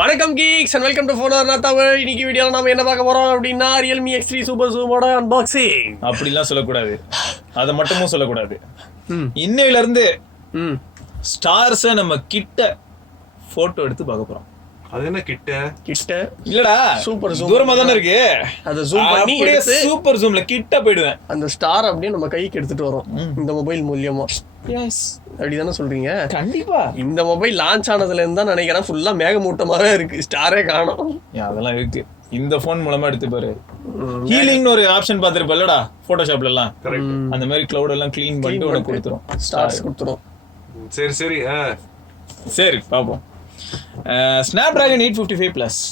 வணக்கம் Geeks and welcome to ஃபோனர் நான் தமிழ். இன்னைக்கு வீடியோவில் நம்ம என்ன பார்க்க போறோம் அப்படின்னா Realme X3 சூப்பர் ஜூமோட அன்பாக்சிங். அப்படிலாம் சொல்லக்கூடாது, அதை மட்டுமும் சொல்லக்கூடாது. இன்னையில இருந்து ஸ்டார்ஸை நம்ம கிட்ட போட்டோ எடுத்து பார்க்க போறோம். அது என்ன கிட்ட இல்லடா, சூப்பர் ஜூம் தூரமா தானே இருக்கு. அதை ஜூம் பண்ணி எடுத்து சூப்பர் ஜூம்ல கிட்ட போயிடுவேன். அந்த ஸ்டார் அப்படியே நம்ம கைக்கு எடுத்துட்டு வரோம் இந்த மொபைல் மூலியமா. எஸ், அப்படிதானே சொல்றீங்க? கண்டிப்பா. இந்த மொபைல் லான்ச் ஆனதுல இருந்தா நினைக்கிறேன் ஃபுல்லா மேகமூட்டமாவே இருக்கு, ஸ்டாரே காணோம். அதெல்லாம் இருக்கு. இந்த போன் மூலமா எடுத்து பாரு. ஹீலிங்னு ஒரு ஆப்ஷன் பாத்துருப்பல்லடா போட்டோஷாப்ல எல்லாம். அந்த மாதிரி கிளவுட் எல்லாம் கிளீன் பண்ணிட்டு உனக்கு கொடுத்துரும், ஸ்டார்ஸ் கொடுத்துரும். சரி சரி சரி பாப்போம். ஸ்னாப்டிராகன் 855 பிளஸ்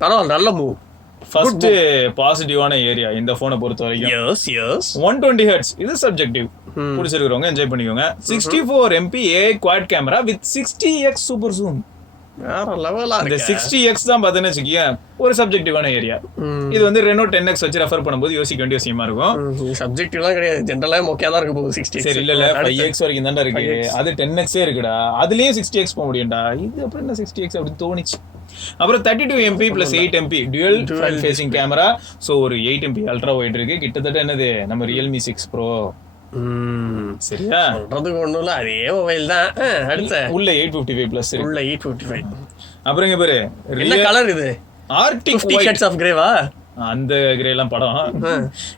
பரவாயில்ல, நல்ல மூவ். ஃபர்ஸ்ட் பாசிட்டிவான ஏரியா இந்த போனை பொறுத்த வரைக்கும். எஸ் எஸ் 120 Hz இது சப்ஜெக்டிவ். பிடிச்சிருக்கிறவங்க என்ஜாய் பண்ணிக்கோங்க. 64 MP AI quad camera with 60x super zoom. வேற லெவலா இந்த இருக்கு. 60x தான் பார்த்தேன்னு வச்சுக்கேன் ஒரு சப்ஜெக்டிவான ஏரியா. இது வந்து ரெனோ 10X வச்சு ரெஃபர் பண்ணும்போது யோசிக்க வேண்டிய விஷயமா இருக்கும். சப்ஜெக்டிவ்லாம் கிடையாது, ஜென்ரலா மொக்கையா தான் இருக்கு போகுது. 60 சரி இல்ல 5x வரைக்கும் தான்டா இருக்கு. அது 10Xே இருக்குடா, அதுலயும் 60x போக முடியும்டா. இது அப்புறம் என்ன 60x அப்படி தோணிச்சு. அப்புறம் 32 MP plus 8 MP dual front facing camera. So ஒரு 8 MP அல்ட்ரா வைட் இருக்கு. கிட்டத்தட்ட என்னது நம்ம Realme 6 Pro. சரியா, சொல்றதுக்கு ஒண்ணும் இல்ல, அதே மொபைல் தான். அடுத்த உள்ள 855 பிளஸ் உள்ள 855. அப்புறம் இங்க பாரு, என்ன கலர் இது? ஆர்டிக் 50 shades of grey வா? அந்த கிரே எல்லாம் படம்.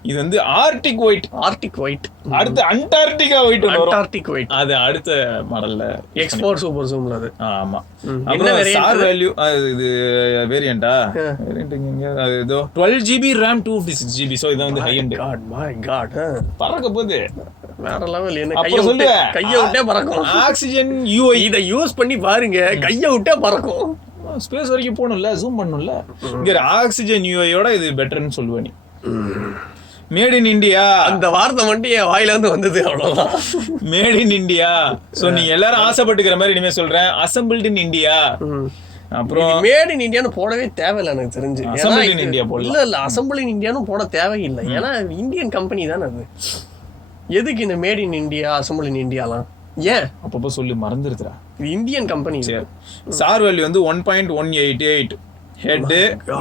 இது வந்து ஆர்டிக் ஒயிட். Arctic white. அடுத்து அண்டார்டிகா ஒயிட் வரும். அண்டார்டிக் ஒயிட் அது அடுத்த மாடல்ல X4 சூப்பர் ஜூம்ல அது. ஆமா. என்ன அப்புறம் சார் வேல்யூ இது வேரியண்டா. வேரியன்ட் இங்க அது ஏதோ 12GB RAM 256GB. சோ இது வந்து high end. God my God. பறக்க போகுது வேற லெவல். என்ன கைய விட்டே பறக்கும். ஆக்ஸிஜன் UI இத யூஸ் பண்ணி பாருங்க, கைய விட்டே பறக்கும். ஸ்பேஸ் வரைக்கும் போகணும்ல, ஜூம் பண்ணணும்ல. இங்க ஆக்ஸிஜன் யூஐயோட இது பெட்டர்னு சொல்லுவேன். மேட் இன் இந்தியா அந்த வார்த்தை மட்டும் என் வாயில இருந்து வந்தது, அவ்வளவுதான். Mat in India. சோ நீங்க எல்லாரும் ஆசைப்பட்டுக்கிற மாதிரி இனிமே சொல்றேன், அசம்பிள்ட் இன் இந்தியா. அப்புறம் மேட் இன் இந்தியான்னு போடவே தேவையில்லை எனக்கு தெரிஞ்சு. அசம்பிள் இன் இந்தியா போடலாம். இல்ல அசம்பிள் இன் இந்தியான்னு போட தேவையில்லை, ஏன்னா இந்தியன் கம்பெனி தானே அது. எதுக்கு இந்த made in India assemble in இந்தியாலாம்? ஏன் அப்பப்போ சொல்லி மறந்துருதுடா, இது இந்தியன் கம்பெனி. சார் வேல்யூ வந்து 1.188, ஹெட்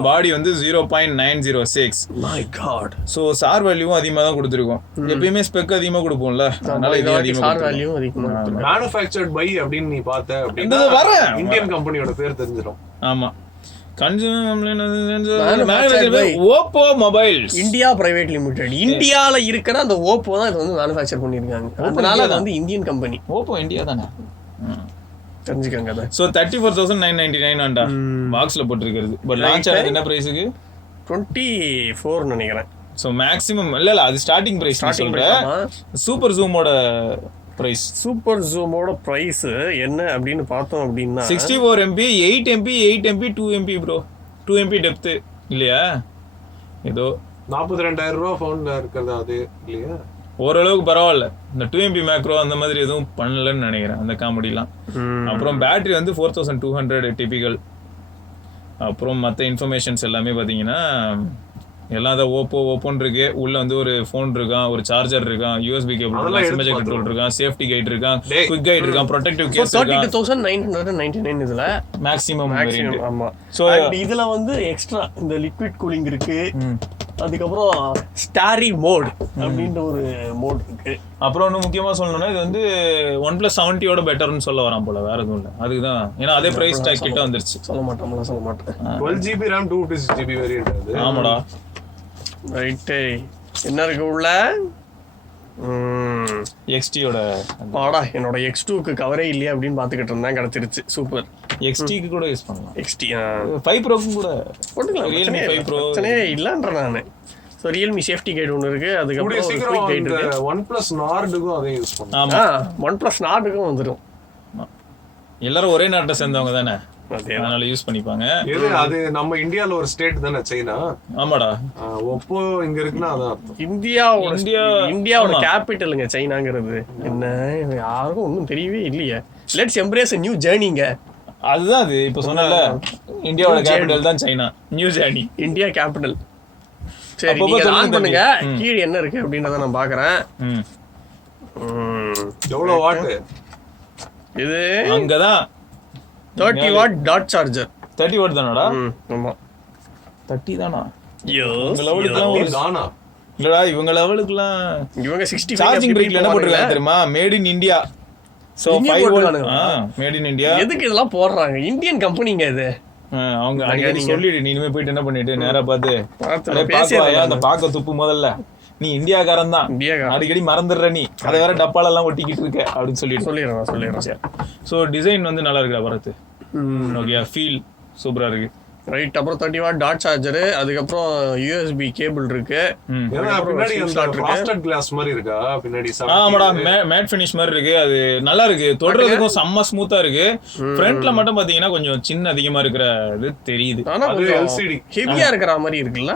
பாடி வந்து 0.906. My God. சோ சார் வேல்யூவும் அதிகமா தான் கொடுத்துருக்கோம். எப்பயுமே ஸ்பெக் அதிகமா கொடுப்போம்ல, அதனால இது அதிகமா சார் வேல்யூ அதிகமா. மேனுஃபேக்சர்ட் பை அப்படின்னு நீ பார்த்த அப்படின்னா இந்தியன் கம்பெனியோட பேர் தெரிஞ்சிடும். ஆமா. Oppo mobiles India private limited. இந்தியால இருக்கிற அந்த ஓப்போ தான் இது வந்து மேனுஃபேக்சர் பண்ணிருக்காங்க. அதனால அது வந்து இந்தியன் கம்பெனி. ஓப்போ இந்தியா தானே, தெரிஞ்சுக்கங்க அத. சோ 34,999 ஆண்டா பாக்ஸ்ல போட்டுருக்கிறது. பட் லான்ச் ஆனது என்ன பிரைஸ்க்கு? 24 நினைக்கிறேன். சோ மேக்ஸிமம் இல்ல அது ஸ்டார்டிங் பிரைஸ் சொல்றேன். சூப்பர் ஜூமோட பிரைஸ். சூப்பர் ஜூமோட பிரைஸ் என்ன அப்படின்னு பார்த்தோம் அப்படின்னா 64 MP 8 MP 8 MP 2 MP bro. 2 MP depth இல்லையா? ஏதோ 42,000 ரூபாய் ஃபோன்ல இருக்கிறது அது இல்லையா? ஓரளவுக்கு பரவாயில்ல. இந்த 2 MP மேக்ரோ அந்த மாதிரி எதுவும் பண்ணலன்னு நினைக்கிறேன் அந்த காமெடிலாம். அப்புறம் பேட்டரி வந்து 4200 டிபிக்கல். அப்புறம் மற்ற இன்ஃபர்மேஷன்ஸ் எல்லாமே பார்த்தீங்கன்னா எல்லாம் தான் ஓப்போன்னு இருக்கு. உள்ள வந்து ஒரு ஃபோன் இருக்கான், ஒரு சார்ஜர் இருக்கான், யூஎஸ்பி கேபிள் இருக்கான், சிம் கண்ட்ரோல் இருக்கான், சேஃப்டி கைட் இருக்கான், குவிக் கைட் இருக்கான், ப்ரொடெக்டிவ் கேஸ் இருக்கான். 32,999 இதுல மேக்ஸிமம் வேரியன்ட். ஆமா. சோ இதுல வந்து எக்ஸ்ட்ரா இந்த லிக்விட் கூலிங் இருக்கு. அதுக்கப்புறம் ஸ்டாரி மோட் அப்படின்ற ஒரு மோட் இருக்கு. அப்புறம் ஒன்று முக்கியமா சொல்லணும்னா இது வந்து OnePlus 70 பெட்டர்னு சொல்ல வரான் போல, வேற எதுவும் இல்லை. அதுக்குதான், ஏன்னா அதே பிரைஸ் டேக் கிட்ட வந்துருச்சு. சொல்ல மாட்டேன் 12GB RAM 256GB வேரியன்ட் அது. ஆமாடா. ரைட்டு. என்ன இருக்கு உள்ள? XT-யோட பாடா, என்னோட X2க்கு கவரே இல்லையா அப்படின்னு பாத்துக்கிட்டு இருந்தேன், கிடைச்சிருச்சு. சூப்பர். XT-க்கு கூட யூஸ் பண்ணலாம். XT 5 Pro-க்கும் கூட போட்டுக்கலாம். Realme 5 Pro பிரச்சனையே இல்லைன்ற நானு. ஸோ Realme சேஃப்டி கைட் ஒன்று இருக்கு. அதுக்கப்புறம் குயிக் கைட் இருக்கு. OnePlus Nord-க்கும் அதே யூஸ் பண்ணலாம். ஆமா, OnePlus Nord-க்கும் வந்துடும். எல்லாரும் ஒரே நாட்டை சேர்ந்தவங்க தானே, அதனால யூஸ் பண்ணிப்பாங்க. இது அது நம்ம இந்தியால ஒரு ஸ்டேட் தானே சைனா. ஆமாடா. ஒப்போ இங்க இருக்குன்னா அதான் இந்தியாவோட கேபிட்டலுங்க சைனாங்கிறது. என்ன யாருக்கும் ஒன்றும் தெரியவே இல்லையே. லெட்ஸ் எம்ப்ரேஸ் நியூ ஜேர்னிங்க. அதுதான் அது இப்ப சொன்னல, இந்தியாவோட கேபிட்டல் தான் China. New journey, India capital. சரி, நீங்க ஆன் பண்ணுங்க. கீழே என்ன இருக்கு அப்படின்றத நான் பாக்குறேன். எவ்வளவு வாட் இது? அங்கதான் 30 வாட் டாட் சார்ஜர். 30 வாட் தானடா? ஆமா 30 தானா? ஐயோ உங்க லெவலுக்குலாம் தானா இல்லடா, இவங்க லெவலுக்குலாம் இவங்க 60 சார்ஜிங் பிரேக்ல என்ன போட்டுருக்காங்க தெரியுமா? Made in India. So India 5 volt போட்டுருக்கானுங்களா? Made in India. எதுக்கு இதெல்லாம் போடுறாங்க? இந்தியன் கம்பெனிங்க இது. அவங்க அடிக்கடி சொல்லிடு, நீ இனிமே போயிட்டு என்ன பண்ணிட்டு நேரா பார்த்து பார்த்து பாக்குவாயா, அந்த பாக்க துப்பு முதல்ல, நீ இந்தியாக்காரன் தான், இந்தியாக்காரன். அடிக்கடி மறந்துடுற, நீ அதை வேற டப்பால எல்லாம் ஒட்டிக்கிட்டு இருக்க அப்படின்னு சொல்லிடுறேன். ஸோ டிசைன் வந்து நல்லா இருக்குடா பரத். ஓகே, ஃபீல் சூப்பரா இருக்கு. ரைட். அப்புறம் 30 வாட் டாட் சார்ஜர், அதுக்கப்புறம் யூஎஸ்பி கேபிள் இருக்கு. பின்னாடி ஃப்ராஸ்டட் கிளாஸ் மாதிரி இருக்கா பின்னாடி? ஆமாடா, மேட் ஃபினிஷ் மாதிரி இருக்கு. அது நல்லா இருக்கு, தொடுறதுக்கும் செம்ம ஸ்மூத்தா இருக்கு. ஃப்ரண்ட்ல மட்டும் பாத்தீங்கன்னா கொஞ்சம் சின்ன அதிகமா இருக்கிற இது தெரியுது. ஆனா எல்சிடி ஹெவியா இருக்கிற மாதிரி இருக்குல்ல?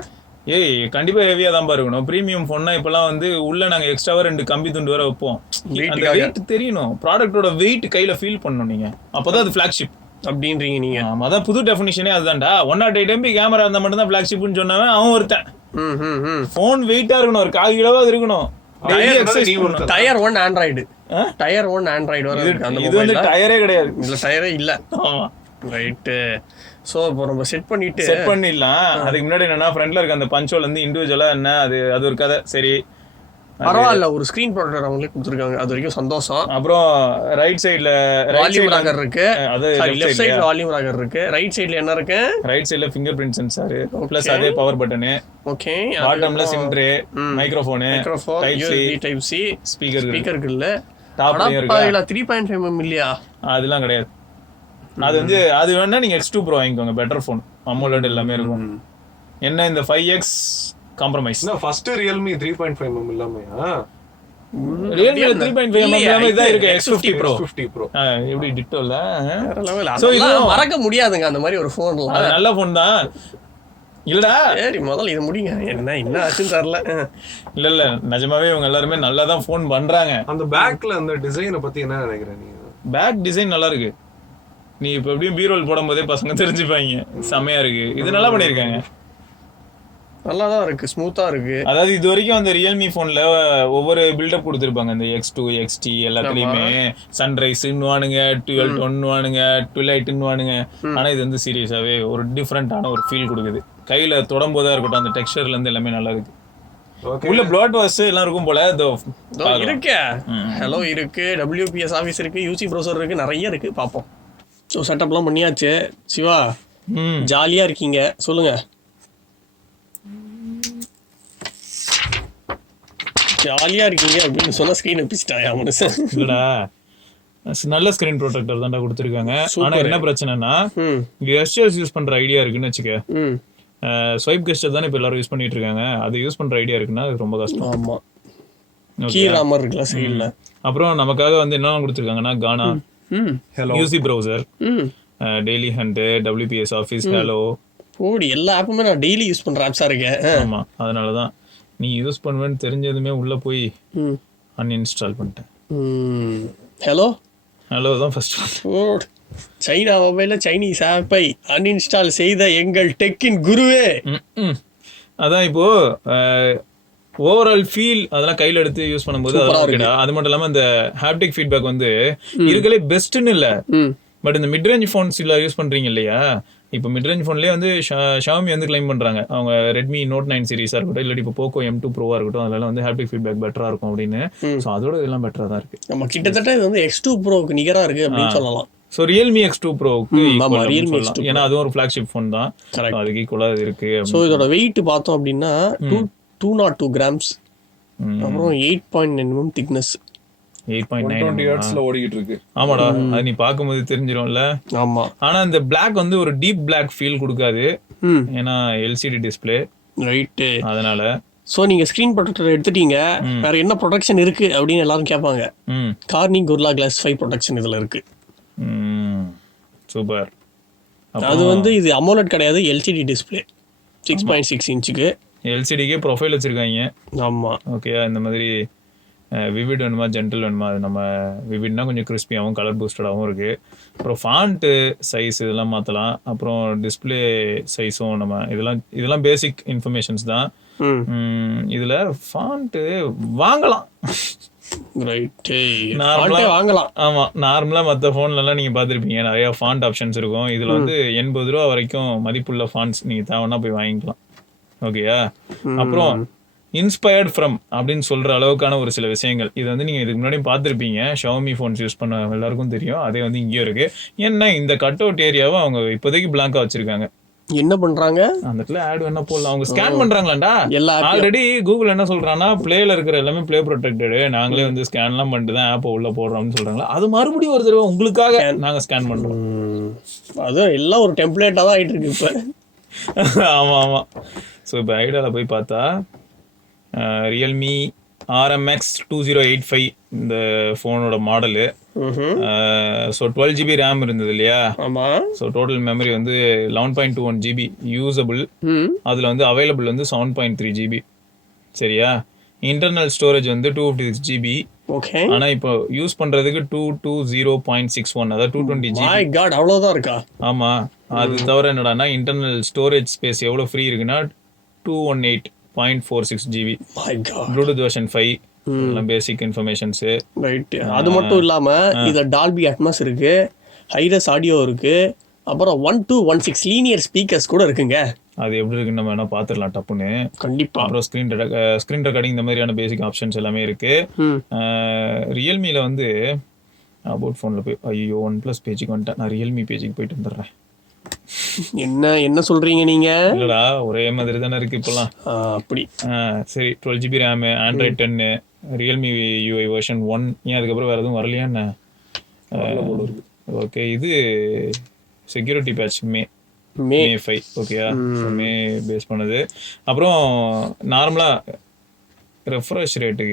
ஏய் கண்டிப்பா ஹெவியா தான் இருக்கணும். பிரீமியம் ஃபோன்னா இப்பெல்லாம் வந்து உள்ள நாங்க எக்ஸ்ட்ராவா 2 கம்பி துண்டு வேற வைப்போம். அந்த வெயிட் தெரியணும், ப்ராடக்ட்டோட வெயிட் கையில ஃபீல் பண்ணணும் நீங்க, அப்பதான் அது ஃபிளாக்ஷிப் அப்படின்றீங்க நீங்க. ஆமா, அதான் புது டெஃபினிஷனே அதுதான்டா. 108 MP கேமரா இருந்தா மட்டும் தான் ஃபிளாக்ஷிப்னு சொன்னவன் அவன் ஒருத்தன். போன் வெயிட்டா இருக்கணும், ஒரு 1/4 கிலோவா இருக்கணும். டயர் 1 ஆண்ட்ராய்டு, டயர் 1 ஆண்ட்ராய்டு வர இருக்கு. அந்த இது வந்து டயரே கிடையாது, இல்ல டயரே இல்ல. ஆமா ரைட். சோ இப்போ நம்ம செட் பண்ணிடலாம். அதுக்கு முன்னாடி என்னன்னா ஃப்ரண்ட்ல இருக்க அந்த பஞ்ச் ஹோல் வந்து இண்டிவிஜுவலா என்ன அது ஒரு கதை. சரி பரவாயில்ல, ஒரு ஸ்கிரீன் ப்ரொடெக்டர் அவங்களே கொடுத்துருக்காங்க, அது வரைக்கும் சந்தோஷம். அப்புறம் ரைட் சைடுல வால்யூம் ராகர் இருக்கு, லெஃப்ட் சைடுல வால்யூம் ராகர் இருக்கு. ரைட் சைடுல என்ன இருக்கு? ரைட் சைடுல ஃபிங்கர் பிரிண்ட் சென்சார் பிளஸ் அதே பவர் பட்டன். ஓகே, பாட்டம்ல SIM tray, microphone, type C, speaker இல்ல. டாப்ல இருக்கு. 3.5 mm இல்லையா? அதெல்லாம் கிடையாது. அது வந்து அது வேணா நீங்க X2 Pro வாங்கிக்கோங்க, பெட்டர் ஃபோன், AMOLED எல்லாமே இருக்கும். என்ன இந்த 5X compromise? First Realme 3.5 mm இல்லாமயா? Realme 3.5 mm இல்லாம இதா இருக்கு X50 Pro. எப்படி டிட்டோல. சோ இது மறக்க முடியாதுங்க அந்த மாதிரி ஒரு ஃபோன்ல. அது நல்ல ஃபோன் தான் இல்லடா. சரி முதல்ல இது முடிங்க, என்ன ஆச்சுன்னு தெரியல. இல்ல நிஜமாவே இவங்க எல்லாரும் நல்லா தான் ஃபோன் பண்றாங்க. அந்த பேக்ல அந்த டிசைனை பத்தி என்ன நினைக்கிற நீ? பேக் டிசைன் நல்லா இருக்கு. நீ இப்ப எப்படியும் பீரோல் போடும்போதே பசங்க தெரிஞ்சுப்பாங்க, செமையா இருக்கு. இது நல்லா பண்ணிருக்காங்க, நல்லா தான் இருக்கு, ஸ்மூத்தா இருக்கு. அதாவது இது வரைக்கும் அந்த ரியல்மி போன்ல ஒவ்வொரு பில்டப் கொடுத்துருப்பாங்க. இந்த X2 XT எல்லாத்துலயுமே சன்ரைஸ்ன்னு வானுங்க, 12 வானுங்க, 12 வானுங்க. ஆனா இது வந்து சீரியஸாவே ஒரு டிஃப்ரெண்டான ஒரு ஃபீல் கொடுக்குது. கையில தொடும் போதா இருக்கட்டும், அந்த டெக்ஸ்சர்ல இருந்து எல்லாமே நல்லா இருக்கு. உள்ள ப்ளாட் வாஷ் எல்லாம் இருக்கும் போல. இருக்கு, ஹலோ இருக்கு, WPS ஆஃபீஸ் இருக்கு, UC ப்ரௌசர் இருக்கு, நிறைய இருக்கு. பாப்போம். ஸோ செட்டப்லாம் பண்ணியாச்சு. சிவா ஜாலியா இருக்கீங்க, சொல்லுங்க. ஜாலியா இருக்கீங்க அப்படின்னு சொன்னா ஸ்கிரீன் பிச்சிட்டாயா மனுஷன்? இல்லடா, நல்ல ஸ்கிரீன் ப்ரொடெக்டர் தான்டா கொடுத்துருக்காங்க. ஆனா என்ன பிரச்சனைனா, கெஸ்டர்ஸ் யூஸ் பண்ற ஐடியா இருக்குன்னு வச்சுக்க, ஸ்வைப் கெஸ்டர் தானே இப்ப எல்லாரும் யூஸ் பண்ணிட்டு இருக்காங்க. அது யூஸ் பண்ற ஐடியா இருக்குன்னா அது ரொம்ப கஷ்டம். ஆமா, கீராமர் இருக்குல்ல சைடுல. அப்புறம் நமக்காக வந்து என்ன கொடுத்துருக்காங்கன்னா, Gaana, UC browser, daily hunt, WPS office, hello போடி எல்லா ஆப்புமே நான் டெய்லி யூஸ் பண்ற ஆப்ஸா இருக்கேன். ஆமா, அதனால தான் நீ யூஸ் பண்ணுவேன்னு தெரிஞ்சதுமே உள்ள போய் அன்இன்ஸ்டால் பண்ணிட்டேன். ஹலோ தான் ஃபர்ஸ்ட். சைனா மொபைல்ல சைனீஸ் ஆப்பை அன்இன்ஸ்டால் செய்த எங்கள் டெக்கின் குருவே. அதான் இப்போ ஓவரால் ஃபீல் அதெல்லாம் கையில எடுத்து யூஸ் பண்ணும்போது அது மட்டும் இல்லாம இந்த ஹாப்டிக் ஃபீட்பேக் வந்து இருக்கலே பெஸ்ட்னு இல்ல. பட் இந்த மிட் ரேஞ்ச் ஃபோன்ஸ்ல யூஸ் பண்றீங்க இல்லையா, இப்போ மிட் ரேஞ்ச் ஃபோன்லேயே வந்து ஷாமி வந்து கிளைம் பண்றாங்க, அவங்க ரெட்மி நோட் 9 சீரிஸா இருக்கட்டும், இல்லாட்டி இப்போ போக்கோ M2 ப்ரோவா இருக்கட்டும், அதெல்லாம் வந்து ஹாப்டிக் ஃபீட்பேக் பெட்டரா இருக்கும் அப்படின்னு. ஸோ அதோட இதெல்லாம் பெட்டரா தான் இருக்கு. நம்ம கிட்டத்தட்ட இது வந்து X2 ப்ரோக்கு நிகரா இருக்கு அப்படின்னு சொல்லலாம். ஸோ ரியல்மி X2 ப்ரோக்கு ஏன்னா அதுவும் ஒரு ஃபிளாக்ஷிப் ஃபோன் தான், அதுக்கு ஈக்குவலா இருக்கு. ஸோ இதோட வெயிட் பார்த்தோம் அப்படின்னா 202 கிராம்ஸ், அப்புறம் 8.9 mm திக்னஸ், 8.9 ஹெர்ட்ஸ்ல ஓடிட்டு இருக்கு. ஆமாடா, அது நீ பாக்கும்போது தெரிஞ்சிரும்ல. ஆமா, ஆனா இந்த Black வந்து ஒரு டீப் Black ஃபீல் கொடுக்காது, ஏன்னா LCD டிஸ்ப்ளே. ரைட், அதனால சோ நீங்க ஸ்கிரீன் ப்ரொடெக்டர் எடுத்துட்டீங்க, வேற என்ன ப்ரொடெக்ஷன் இருக்கு அப்படின்னு எல்லாரும் கேட்பாங்க. கார்னிங் Gorilla Glass 5 ப்ரொடெக்ஷன் இதுல இருக்கு. சூப்பர். அது வந்து இது AMOLED கிடையாது, LCD டிஸ்ப்ளே, 6.6 இன்ச்சுக்கு. LCDக்கே ப்ரொஃபைல் வச்சிருக்காங்க. ஆமா, ஓகே, இந்த மாதிரி விவிட் வேணுமா ஜென்டில் வேணுமா, அது நம்ம விவிட்னா கொஞ்சம் கிறிஸ்பியாகவும் கலர் பூஸ்டடாகவும் இருக்குது. அப்புறம் ஃபாண்ட்டு சைஸ் இதெல்லாம் மாற்றலாம். அப்புறம் டிஸ்பிளே சைஸும் நம்ம இதெல்லாம் பேசிக் இன்ஃபர்மேஷன்ஸ் தான். இதில் ஃபாண்ட்டு வாங்கலாம். வாங்கலாம். ஆமாம், நார்மலாக மற்ற ஃபோன்லலாம் நீங்கள் பார்த்துருப்பீங்க நிறையா ஃபாண்ட் ஆப்ஷன்ஸ் இருக்கும். இதில் வந்து 80 ரூபா வரைக்கும் மதிப்புள்ள ஃபாண்ட்ஸ் நீங்கள் தேவைன்னா போய் வாங்கிக்கலாம். ஓகேயா? அப்புறம் இன்ஸ்பயர்ட் ஃப்ரம் அப்படின்னு சொல்ற அளவுக்கான ஒரு சில விஷயங்கள் இது வந்து நீங்க இதுக்கு முன்னாடி பார்த்துருப்பீங்க. ஷாமி ஃபோன்ஸ் யூஸ் பண்ண எல்லாருக்கும் தெரியும். அதே வந்து இங்கேயும் இருக்கு. ஏன்னா இந்த கட் அவுட் ஏரியாவை அவங்க இப்போதைக்கு பிளாங்கா வச்சிருக்காங்க. என்ன பண்றாங்க? அந்த இடத்துல ஆட் வேணா போடலாம். அவங்க ஸ்கேன் பண்றாங்களாண்டா. ஆல்ரெடி கூகுள் என்ன சொல்றாங்கன்னா பிளேல இருக்கிற எல்லாமே பிளே ப்ரொடெக்டடு, நாங்களே வந்து ஸ்கேன்லாம் பண்ணிட்டு தான் ஆப்பை உள்ள போடுறோம்னு சொல்றாங்களா. அது மறுபடியும் ஒரு தடவை உங்களுக்காக நாங்க ஸ்கேன் பண்றோம். அது எல்லாம் ஒரு டெம்ப்ளேட்டா தான் ஆயிட்டு இருக்கு இப்ப. ஆமா ஆமா. ஸோ இப்போ ஐடியாவில் போய் பார்த்தா ரியல்மி RMX 2085 இந்த ஃபோனோட மாடலு. ஸோ 12 GB ரேம் இருந்தது இல்லையா? ஸோ டோட்டல் மெமரி வந்து 11.21 GB யூசபிள். அதில் வந்து அவைலபிள் வந்து 7.3 GB. சரியா? இன்டர்னல் ஸ்டோரேஜ் வந்து 256 GB. ஓகே. ஆனால் இப்போ யூஸ் பண்ணுறதுக்கு 220.61, அதாவது 220 GB. மை காட், அவ்வளோதான் இருக்கா? ஆமாம். அது தவிர என்னடானா இன்டர்னல் ஸ்டோரேஜ் ஸ்பேஸ் எவ்வளோ ஃப்ரீ இருக்குன்னா 218.46 GB. Bluetooth version 5. பேசிக் இன்ஃபர்மேஷன்ஸ். ரைட். அது மட்டும் இல்லாம இதுல டால்பி அட்மாஸ் இருக்கு, ஹைரஸ் ஆடியோ இருக்கு, அப்புறம் 1 to 1.6 லீனியர் ஸ்பீக்கர்ஸ் கூட இருக்குங்க. அது எப்படி இருக்குன்னு நம்ம வேணா பாத்துடலாம் டப்புன்னு. கண்டிப்பா. அப்புறம் ஸ்கிரீன் ரெக்கார்டிங் இந்த மாதிரியான பேசிக் ஆப்ஷன்ஸ் எல்லாமே இருக்கு. ரியல்மில வந்து அபவுட் ஃபோன்ல போய் ஐயோ OnePlus பேஜுக்கு வந்துட்டேன். நான் ரியல்மி பேஜுக்கு போயிட்டு வந்துடுறேன். என்ன சொல்றீங்க நீங்க? இல்லடா, ஒரே மாதிரி தானே இருக்கு இப்பெல்லாம். அப்படி. சரி, 12 GB RAM, Android 10, Realme UI version 1. ஏன் அதுக்கப்புறம் வேற எதுவும் வரலையா என்ன? ஓகே, இது செக்யூரிட்டி பேட்ச் மே 5. ஓகேயா? மே பேஸ் பண்ணது. அப்புறம் நார்மலா ரெஃப்ரெஷ் ரேட்டு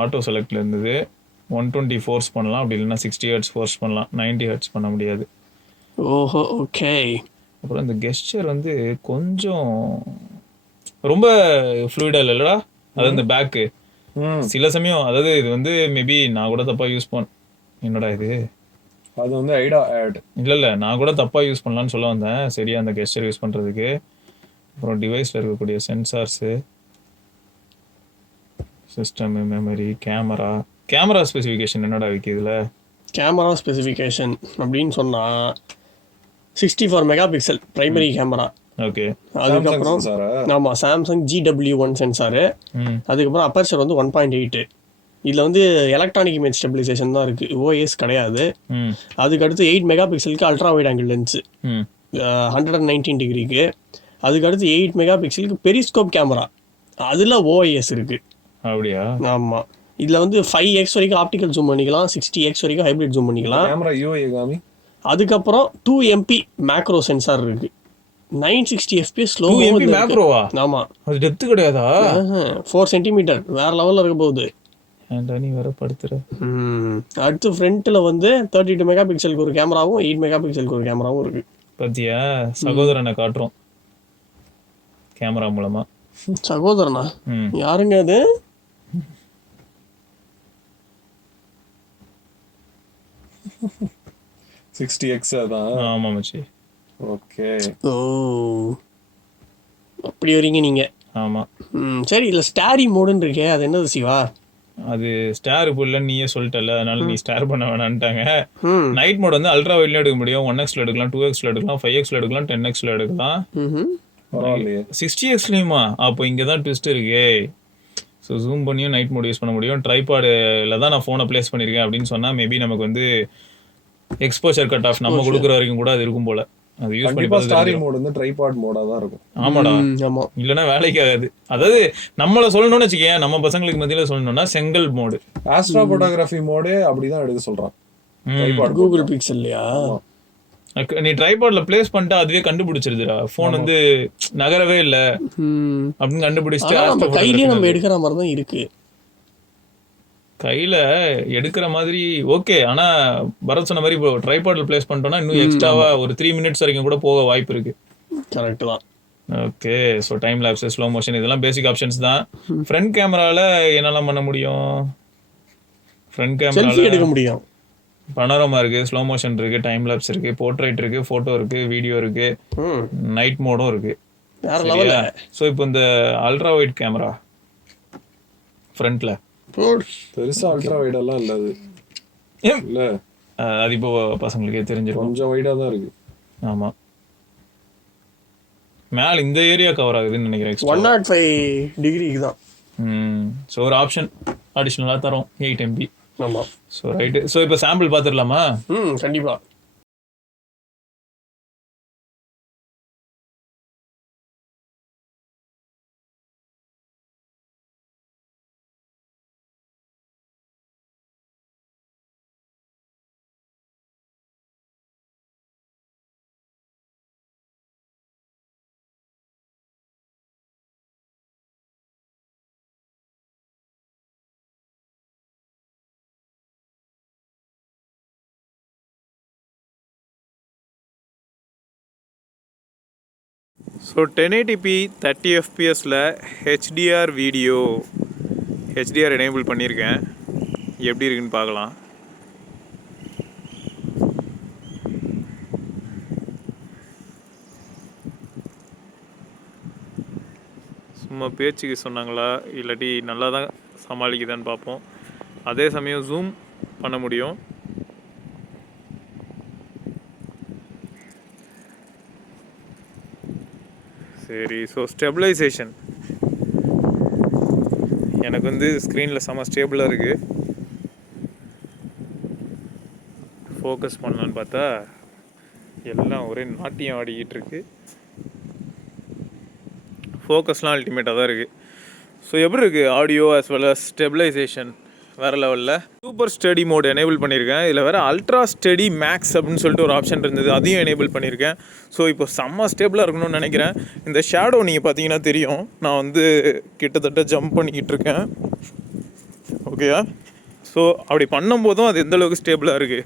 ஆட்டோ செலக்ட்ல இருந்தது. 120 ஃபோர்ஸ் பண்ணலாம், அப்படி இல்லைன்னா 60 Hz ஃபோர்ஸ் பண்ணலாம். 90 Hz பண்ண முடியாது. ஓஹோ, ஓகே. அப்புறம் இந்த கெஸ்டர் வந்து கொஞ்சம் ரொம்ப ஃப்ளூயிடா இல்லைடா. அதாவது இந்த பேக்கு சில சமயம், அதாவது இது வந்து மேபி நான் கூட தப்பா யூஸ் என்னடா இது, அது வந்து ஐடா ஆட் இல்லை நான் கூட தப்பா யூஸ் பண்ணலான்னு சொல்ல வந்தேன். சரியா அந்த கெஸ்டர் யூஸ் பண்றதுக்கு. அப்புறம் டிவைஸ்ல இருக்கக்கூடிய sensors, system, memory, camera specification என்னடா இருக்கு இதுல? கேமரா ஸ்பெசிஃபிகேஷன் அப்படின்னு சொன்னா 64 mega pixel primary camera. Okay. அதுக்கப்புறம் ஆமா சாம்சங் GW1 சென்சாரு. அதுக்கப்புறம் அப்பர்ச்சர் வந்து 1.8. இதுல வந்து எலக்ட்ரானிக் இமேஜ் ஸ்டெபிலைசேஷன் தான் இருக்கு, OIS கிடையாது. அதுக்கடுத்து 8 மெகா பிக்சலுக்கு அல்ட்ரா வைட் ஆங்கிள் லென்ஸ் 119 டிகிரிக்கு. அதுக்கடுத்து 8 மெகா பிக்சலுக்கு பெரிஸ்கோப் கேமரா, அதுல OIS இருக்கு. அப்படியா? ஆமா. இதுல வந்து 5x வரைக்கும் ஆப்டிக்கல் ஜூம் பண்ணிக்கலாம், 60x வரைக்கும் ஹைபிரிட் ஜூம் பண்ணிக்கலாம். கேமரா UI காமி. அதுக்கப்புறம் 2 MP மேக்ரோ சென்சார் இருக்கு. 960 fps ஸ்லோ. 2 MP மேக்ரோவா? ஆமா. அது டெப்த் கிடையாதா? 4 சென்டிமீட்டர் வேற லெவல்ல இருக்க போகுது. ஏன்டா நீ வேற படுத்துற. அடுத்து ஃப்ரண்ட்ல வந்து 32 மெகா பிக்சலுக்கு ஒரு கேமராவும் 8 மெகா பிக்சலுக்கு ஒரு கேமராவும் இருக்கு. பத்தியா? சகோதரனை காட்டுறோம் கேமரா மூலமா. சகோதரனா? யாருங்க அது? அதான். ஆமா மச்சி. ஓகே. ஓ, அப்படி வரீங்க நீங்க. ஆமா. சரி, இல்ல ஸ்டாரி மோடுன்னு இருக்கே, அது என்னது சிவா? அது ஸ்டார் புல்லன்னு நீயே சொல்லிட்டல, அதனால நீ ஸ்டார் பண்ண வேணான்ட்டாங்க. நைட் மோட் வந்து அல்ட்ரா வைட்ல எடுக்க முடியும். 1xல எடுக்கலாம், 2xல எடுக்கலாம், 5xல எடுக்கலாம், 10xல எடுக்கலாம். 60xலயுமா? அப்போ இங்கதான் ட்விஸ்ட் இருக்கு. ஸோ ஜூம் பண்ணியும் நைட் மோட் யூஸ் பண்ண முடியும். ட்ரைபாடில் தான் நான் ஃபோனை பிளேஸ் பண்ணியிருக்கேன் அப்படின்னு சொன்னால் மேபி நமக்கு வந்து எக்ஸ்போஷர் கட் ஆஃப் நம்ம கொடுக்குற வரைக்கும் கூட அது இருக்கும் போல. அது யூஸ் பண்ணி ஸ்டாரி மோட் வந்து ட்ரைபாட் மோடா தான் இருக்கும். ஆமாடா. ஆமா, இல்லனா வேலைக்கு ஆகாது. அதாவது நம்மள சொல்லணும்னு வெச்சுக்கேன், நம்ம பசங்களுக்கு மத்தியில சொல்லணும்னா செங்கல் மோட், ஆஸ்ட்ரோ போட்டோகிராஃபி மோட் அப்படி தான் எடுக்க சொல்றான். ட்ரைபாட் கூகுள் பிக்சல்லையா? நீ ட்ரைபாட்ல பிளேஸ் பண்ணிட்டா அதுவே கண்டுபிடிச்சிருதுடா. போன் வந்து நகரவே இல்ல அப்படின்னு கண்டுபிடிச்சிட்டு நம்ம கையிலேயே நம்ம எடுக்கிற மாதிரி தான் இருக்கு. கையில எடுக்கிற மாதிரி ஓகே. ஆனா பரத் சொன்ன மாதிரி இப்போ ட்ரைபாட்ல பிளேஸ் பண்ணிட்டோம்னா இன்னும் எக்ஸ்ட்ராவா ஒரு 3 மினிட்ஸ் வரைக்கும் கூட போக வாய்ப்பு இருக்கு. கரெக்ட் தான். Okay, so time labs, slow motion இதெல்லாம் பேசிக் ஆப்ஷன்ஸ் தான். ஃப்ரண்ட் கேமரால என்னெல்லாம் பண்ண முடியும்? ஃப்ரண்ட் செல்ஃபி கேமரால எடுக்க முடியும். பனோரமா இருக்கு, ஸ்லோ மோஷன் இருக்கு, டைம் லேப்ஸ் இருக்கு, போர்ட்ரைட் இருக்கு, போட்டோ இருக்கு, வீடியோ இருக்கு, நைட் மோடும் இருக்கு. வேற லெவல்ல. ஸோ இப்போ இந்த அல்ட்ரா வைட் கேமரா ஃப்ரண்ட்ல பெருசா அல்ட்ரா வைடெல்லாம் இல்ல அது. இல்ல அது இப்போ பசங்களுக்கே தெரிஞ்சிடும், கொஞ்சம் வைடா தான் இருக்கு. ஆமா, மேல இந்த ஏரியா கவர் ஆகுதுன்னு நினைக்கிறேன். 105 டிகிரிக்கு தான். ஸோ ஒரு ஆப்ஷன் அடிஷ்னலாக தரோம் 8 MB. ஆமாம். So right. ஸோ இப்போ சாம்பிள் பார்த்துடலாமா? கண்டிப்பாக. So 1080p 30 FPSல HDR video, HDR enable பண்ணியிருக்கேன். எப்படி இருக்குன்னு பார்க்கலாம். சும்மா பேச்சுக்கு சொன்னாங்களா இல்லாட்டி நல்லா தான் சமாளிக்குதான்னு பார்ப்போம். அதே சமயம் ஜூம் பண்ண முடியும். சரி, ஸோ ஸ்டெபிளைசேஷன் எனக்கு வந்து ஸ்க்ரீனில் செம்ம ஸ்டேபிளாக இருக்குது. ஃபோக்கஸ் பண்ணலான்னு பார்த்தா எல்லாம் ஒரே நாட்டியம் ஆடிக்கிட்டு இருக்கு. ஃபோக்கஸ்லாம் அல்டிமேட்டாக தான் இருக்குது. ஸோ எப்படி இருக்குது audio as well as stabilization? வேறு லெவலில். சூப்பர் ஸ்டடி மோட் எனேபிள் பண்ணியிருக்கேன். இதில் வேறு அல்ட்ரா ஸ்டடி மேக்ஸ் அப்படின்னு சொல்லிட்டு ஒரு ஆப்ஷன் இருந்தது, அதையும் எனேபிள் பண்ணியிருக்கேன். ஸோ இப்போ செம்ம ஸ்டேபிளாக இருக்கணும்னு நினைக்கிறேன். இந்த ஷேடோ நீங்கள் பார்த்தீங்கன்னா தெரியும், நான் வந்து கிட்டத்தட்ட ஜம்ப் பண்ணிக்கிட்டு இருக்கேன். ஓகேயா? ஸோ அப்படி பண்ணும்போதும் அது எந்தளவுக்கு ஸ்டேபிளாக இருக்குது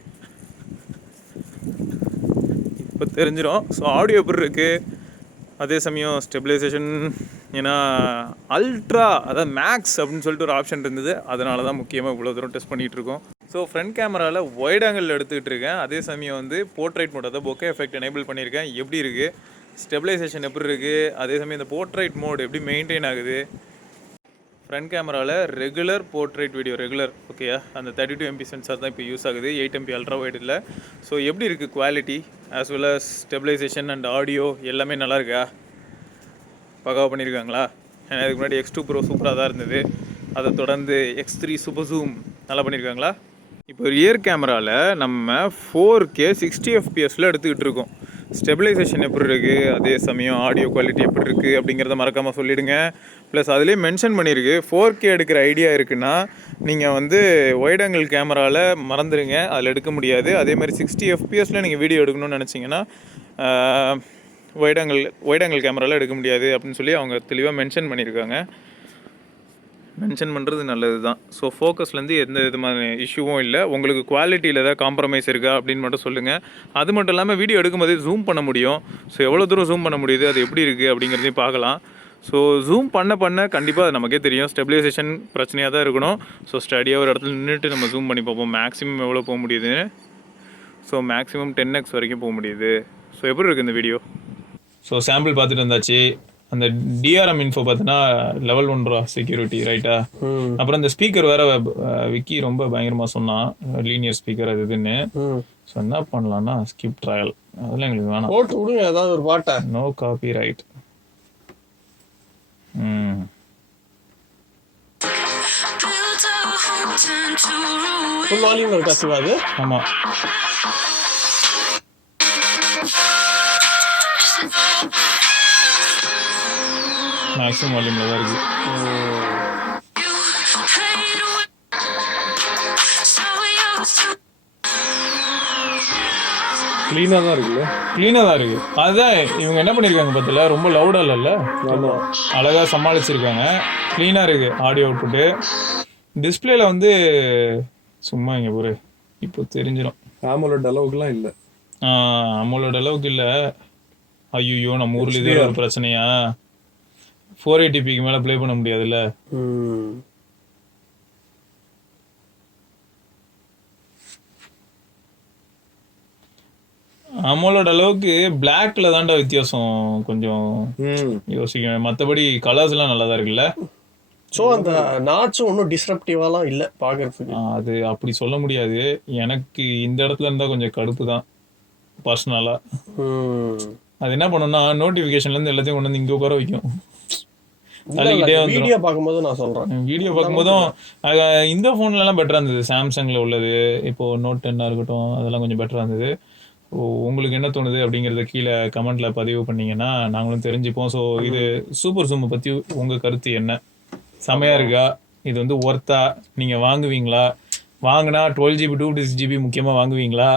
இப்போ தெரிஞ்சிடும். ஸோ ஆடியோ எப்படி இருக்குது, அதே சமயம் ஸ்டெபிலைசேஷன், ஏன்னா அல்ட்ரா அதாவது மேக்ஸ் அப்படின்னு சொல்லிட்டு ஒரு ஆப்ஷன் இருந்தது, அதனால தான் முக்கியமாக இவ்வளோ தூரம் டெஸ்ட் பண்ணிகிட்டு இருக்கோம். ஸோ ஃப்ரண்ட் கேமராவில் ஒயிட் ஆங்கிள் எடுத்துக்கிட்டு இருக்கேன். அதே சமயம் வந்து போர்ட்ரைட் மோட், அதாவது பொக்கே எஃபெக்ட் எனேபிள் பண்ணியிருக்கேன். எப்படி இருக்குது, ஸ்டெபிலைசேஷன் எப்படி இருக்குது, அதே சமயம் இந்த போர்ட்ரைட் மோட் எப்படி மெயின்டைன் ஆகுது. ஃப்ரண்ட் கேமராவில் ரெகுலர் போர்ட்ரைட் வீடியோ ரெகுலர், ஓகேயா, அந்த 32 MP சென்சார் தான் இப்போ யூஸ் ஆகுது, 8 MP அல்ட்ரா வைட் இல்லை. ஸோ எப்படி இருக்குது quality as well as stabilization and audio எல்லாமே நல்லா இருக்கா? பக்காவாக பண்ணியிருக்காங்களா? ஏன்னா இதுக்கு முன்னாடி X2 Pro சூப்பராக தான் இருந்தது, அதை தொடர்ந்து X3 Superzoom நல்லா பண்ணியிருக்காங்களா? இப்போ ரியர் கேமராவில் நம்ம 4K 60 FPSல எடுத்துக்கிட்டு இருக்கோம். ஸ்டெபிலைசேஷன் எப்படி இருக்குது, அதே சமயம் ஆடியோ குவாலிட்டி எப்படி இருக்குது அப்படிங்கிறத மறக்காமல் சொல்லிவிடுங்க. ப்ளஸ் அதிலே மென்ஷன் பண்ணியிருக்கு 4K எடுக்கிற ஐடியா இருக்குன்னா நீங்கள் வந்து ஒயிட் ஆங்கிள் கேமராவில் மறந்துடுங்க, அதில் எடுக்க முடியாது. அதேமாதிரி 60 FPSல நீங்கள் வீடியோ எடுக்கணும்னு நினச்சிங்கன்னா ஒயிட் ஆங்கிள் கேமராவில் எடுக்க முடியாது அப்படின்னு சொல்லி அவங்க தெளிவாக மென்ஷன் பண்ணியிருக்காங்க. மென்ஷன் பண்ணுறது நல்லது தான். ஸோ ஃபோக்கஸ்லேருந்து எந்த விதமான இஷ்யூவும் இல்லை. உங்களுக்கு குவாலிட்டியில் ஏதாவது காம்ப்ரமைஸ் இருக்கா அப்படின்னு மட்டும் சொல்லுங்கள். அது மட்டும் இல்லாமல் வீடியோ எடுக்கும்போதே ஜூம் பண்ண முடியும். ஸோ எவ்வளோ தூரம் ஜூம் பண்ண முடியுது, அது எப்படி இருக்குது அப்படிங்கிறதையும் பார்க்கலாம். ஸோ ஜூம் பண்ண கண்டிப்பாக அது நமக்கே தெரியும், ஸ்டெபிலைசேஷன் பிரச்சனையாக தான் இருக்கணும். ஸோ ஸ்டடியாக ஒரு இடத்துல நின்றுட்டு நம்ம ஜூம் பண்ணி பார்ப்போம் மேக்ஸிமம் எவ்வளோ போக முடியுதுன்னு. ஸோ மேக்ஸிமம் 10x வரைக்கும் போக முடியுது. ஸோ எப்படி இருக்குது இந்த வீடியோ? ஸோ சாம்பிள் பார்த்துட்டு இருந்தாச்சு. அந்த டிஆர்எம் இன்ஃபோ பார்த்தீங்கன்னா லெவல் 1 செக்யூரிட்டி ரைட்டா. அப்புறம் இந்த ஸ்பீக்கர் வேற விக்கி ரொம்ப பயங்கரமாக சொன்னான், லீனியர் ஸ்பீக்கர் அது இதுன்னு. ஸோ என்ன பண்ணலாம்னா ஸ்கிப் ட்ரையல், அதெல்லாம் எங்களுக்கு வேணாம், போட்டு விடுங்க ஏதாவது ஒரு பாட்டை. No copyright. Full volume இருக்கா சிவா? அது ஆமாம், மேக்ஸிமம் வால்யூமில் தான் இருக்குது. க்ளீனாக தான் இருக்குல்ல? க்ளீனாக தான் இருக்குது. அதுதான் இவங்க என்ன பண்ணியிருக்காங்க பார்த்தல, ரொம்ப லவுடாக இல்லைல்ல, அழகாக சமாளிச்சிருக்காங்க. க்ளீனாக இருக்குது ஆடியோ அவுட்புட்டு. டிஸ்பிளேல வந்து சும்மா இங்கே ஒரு இப்போ தெரிஞ்சிடும், ஆமோலட் அளவுக்குலாம் இல்லை. அமௌலோட அளவுக்கு இல்லை. ஐயோ நம்ம ஊர்ல இதே ஒரு பிரச்சனையா? 480p மேல ப்ளே பண்ண முடியாதுல்ல. அமோலோட அளவுக்கு பிளாக்ல தான்டா வித்தியாசம் கொஞ்சம் யோசிக்க. மற்றபடி கலர்ஸ் எல்லாம் நல்லா தான் இருக்குல்ல. ஸோ அந்த நாட்சும் ஒன்றும் டிஸ்ரப்டிவாலாம் இல்லை பார்க்கறதுக்கு. அது அப்படி சொல்ல முடியாது. எனக்கு இந்த இடத்துல இருந்தால் கொஞ்சம் கடுப்பு தான் பர்சனலாக. அது என்ன பண்ணணும்னா நோட்டிஃபிகேஷன்லேருந்து எல்லாத்தையும் கொண்டு வந்து இங்கே உட்கார வைக்கும். வீடியோ பார்க்கும்போது நான் சொல்கிறேன், வீடியோ பார்க்கும்போதும் இந்த ஃபோன்லலாம் பெட்டராக இருந்தது. சாம்சங்கில் உள்ளது இப்போ Note 10 இருக்கட்டும், அதெல்லாம் கொஞ்சம் பெட்டராக இருந்தது. உங்களுக்கு என்ன தோணுது அப்படிங்கிறத கீழே கமெண்ட்ல பதிவு பண்ணீங்கன்னா நாங்களும் தெரிஞ்சுப்போம். ஸோ இது சூப்பர் ஜூமை பற்றி உங்கள் கருத்து என்ன? செமையா இருக்கா? இது வந்து ஒர்த்தா? நீங்கள் வாங்குவீங்களா? வாங்கினா 12GB 256GB முக்கியமாக வாங்குவீங்களா?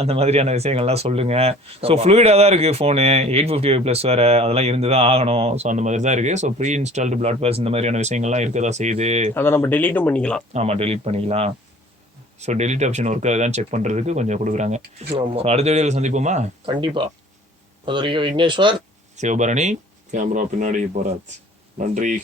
அந்த மாதிரியான விஷயங்கள்லாம் சொல்லுங்கள். ஸோ ஃப்ளூயிடாக தான் இருக்குது ஃபோனு. 855+ வேறு அதெல்லாம் இருந்து தான் ஆகணும். ஸோ அந்த மாதிரி தான் இருக்குது. So pre installed flat pass இந்த மாதிரியான விஷயங்கள்லாம் இருக்க தான் செய்யுது. அதை நம்ம டெலீட்டும் பண்ணிக்கலாம். ஆமாம், டெலீட் பண்ணிக்கலாம். ஸோ டெலிட் ஆப்ஷன் ஒர்க் அதுதான் செக் பண்ணுறதுக்கு கொஞ்சம் கொடுக்குறாங்க. ஸோ அடுத்த வீடியோவில் சந்திப்போமா? கண்டிப்பாக. அது வரைக்கும் விக்னேஸ்வர், சிவபரணி, கேமரா பின்னாடி போகிறாச்சு. நன்றி.